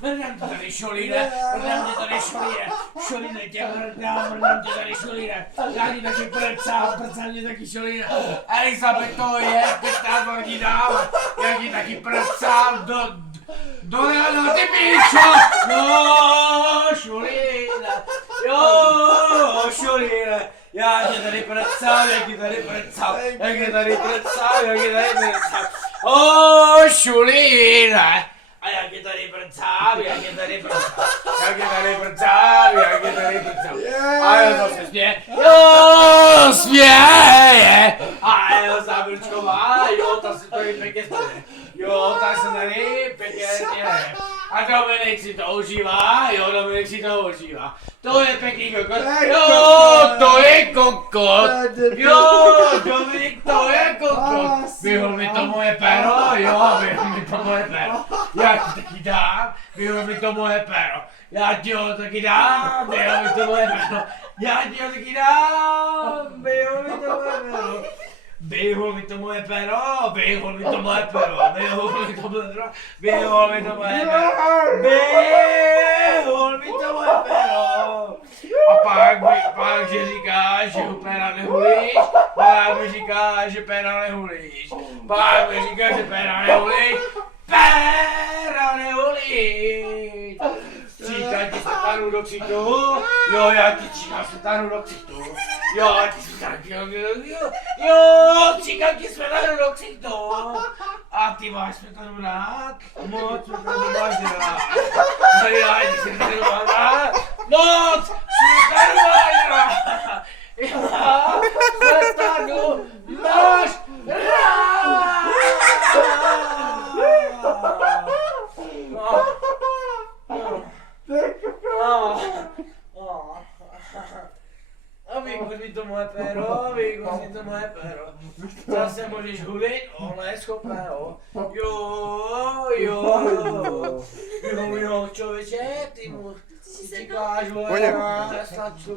Mrdám to tady šolíne, šolíne tě mrdám tě tady šolíne, já ti taky prcám mě taky šolíne, Elizabeth to je, 15 hodin dále, já ti taky prcám do rána, ty píčo, jo, šolíne, já tě tady prcám, šolíne. A jak je tady prcám. A jo, zase směje. A jo, Zábručková, jo, ta se tady pěkně stane. A Dominik si to užívá, To je pěkný kokot. Jo, to je kokot. Dominik, to je kokot. Vyhol mi to moje pero, Já ti taky dám, vyhol mi to moje pero. Já ti ho taky dám, vyhol mi to moje pero. Vyhol mi to moje pero. A pak že říkáš, že ho péra nehulíš, pak mi říkáš, že péra nehulíš. Péra nehulíš. Číká ti smetanu do ksichtu, já ti číkám smetanu do ksichtu. Číkám ti smetanu do ksichtu. A ty máš smetanu rád? Moc smetanu máš rád. Já ti smetanu mám rád. Moc smetanu máš rád. Smetanu máš rád. A vykuř mi to moje péro, Zase můžeš hulit, ale schopného. Jo, člověče, ty mu říkáš, vole,